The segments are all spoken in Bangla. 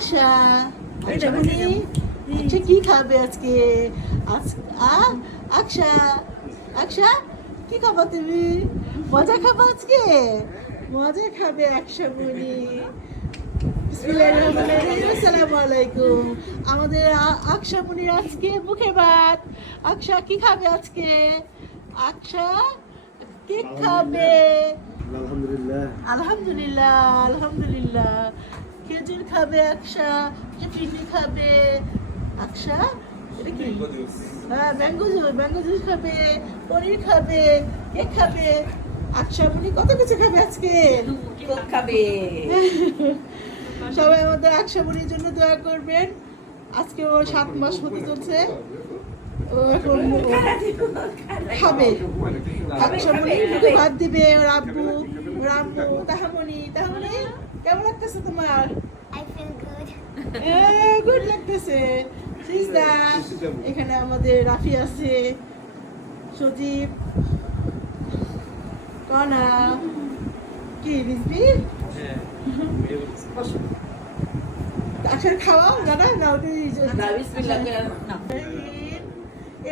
আশা আচ্ছা বুনি আচ্ছা কি খাবে আজকে? আকশা আকশা কি খাবা তুমি? মজা খাবা আজকে? মজা খাবে বুনি বিসমিল্লাহিররহমানিররহিম। আসসালামু আলাইকুম। আমাদের আ- আকশা মুনির আজকে মুখে ভাত। আকশা কি খাবে আজকে? আকশা কেক খাবে। আলহামদুলিল্লাহ। আলহামদুলিল্লাহ আলহামদুলিল্লাহ। খেজুর খাবে আকশা পিঠে খাবে আকশা এটা কি? হ্যাঁ ম্যাঙ্গো জুস ম্যাঙ্গো জুস খাবে পনির খাবে কেক খাবে আকশা মুনি কত কিছু খাবে আজকে? খাবে। সবাই আমাদের আকশা মুনির জন্য দোয়া করবেন। আজকে ও সাত মাস হতে চলছে। ও খাবে। আকশা মুনি মুখে ভাত দিবে ওর আব্বু ওর আম্মু তাহামনি তাহামনি কেমন লাগতেছে তোমার? I feel good. গুড লাগতেছে। সিজদা এখানে আমাদের রাফি আছে সজীব কনা। কি রিজবি আচ্ছা খাওয়াও দাদা? না না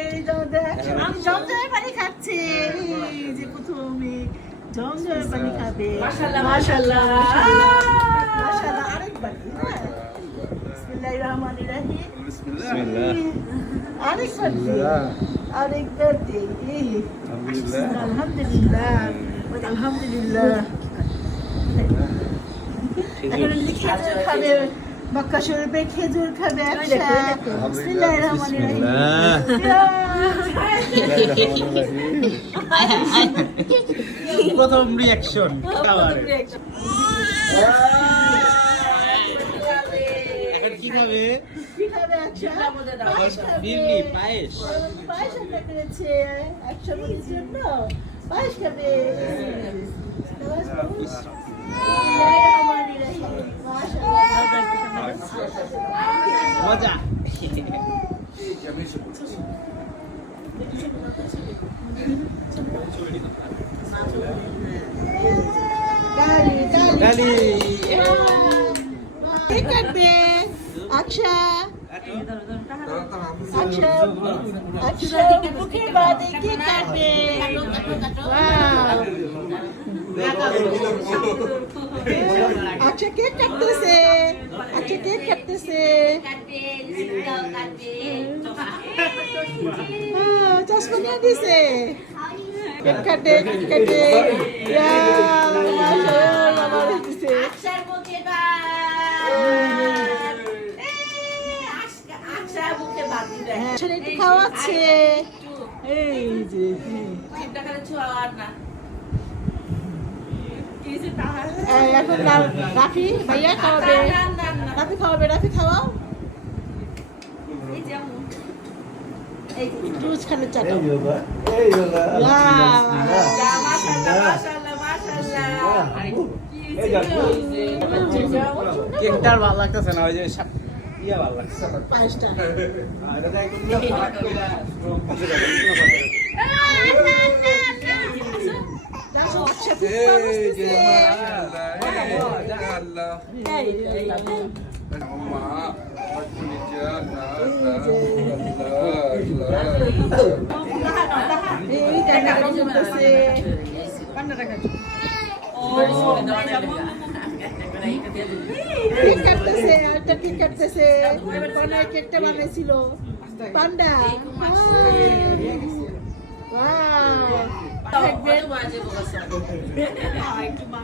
এই যে দেখ আমি জমজমের পানি খাচ্ছি। এই যে প্রথমে। জমজমের পানি খাবে মাশাআল্লাহ, মাশাআল্লাহ মাশাআল্লাহ। মাশাআল্লাহ আরেকবার বিসমিল্লাহির রহমানির রহিম বিসমিল্লাহ আরেকবার আরেকবার দে এই আলহামদুলিল্লাহ আলহামদুলিল্লাহ খেজুর খাবে মক্কা শরীফে খেজুর খাবে আচ্ছা। প্রথম রিয়াকশন কি খাবে? কি খাবে আচ্ছা পায়েস। পায়েস রান্না করেছে একশো জন্য। পায়েস খাবে। Dali. you. Aksha. Aksha. Aksha. Wow. Aksha. Aksha চশমা দিছে কেক কাটে কেক কাটে ইয়া। হ্যাঁ, খাওয়াচ্ছে এই যে এখন রাফি ভাইয়া খাওয়াবে। রাফি খাওয়াবে রাফি খাওয়াও এই যেমন। জুস খানে চাটাও এই বাবা এই বাবা Wow. যা, মাশাআল্লাহ, মাশাআল্লাহ, মাশাআল্লাহ। এই যা কি কেকটার ভালো লাগতেছে না ওই যে ইয়া ভালো লাগছে পায়েসটা আর কেকটা বানাইছিল। পান্ডা।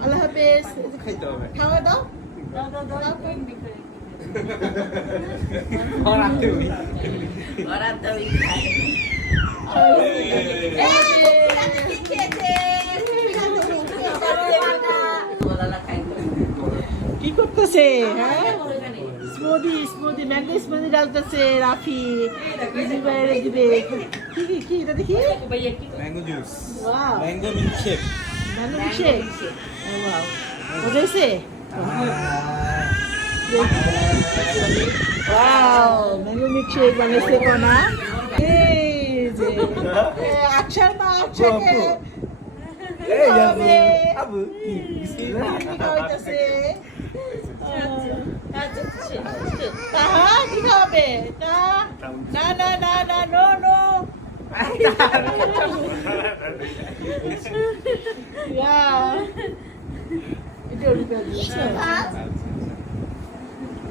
আল্লাহ হাফেজ। খাওয়া দাও দাও, দাও, দাও। আর আনতে হই কি করতেছে হ্যাঁ? স্মুদি স্মুদি ম্যাঙ্গো স্মুদি ডালতেছে রাফি। ইজি বাইরে দিবে কি কি কি এটা দেখি? Mango juice wow mango milkshake mango মিশে ওয়াও মজা হয়েছে ওয়াও ম্যাঙ্গো মিল্কশেক বানিয়েছে কোনা এই যে এ, আকশার মা আকশাকে এই আবু খাওয়াবে। আবু কি বিসমিল্লাহ কি খাওয়াইতেছে? আহ, খাবে না না না না না নো নো ইয়া এটা ওটা দিয়েছে বাহ কি বলছে বাহ বাহ মিষ্টি খাই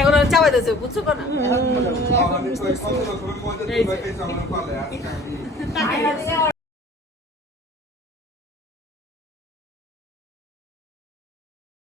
এখন আর চাপাই দিয়েছে বুঝছ না এখন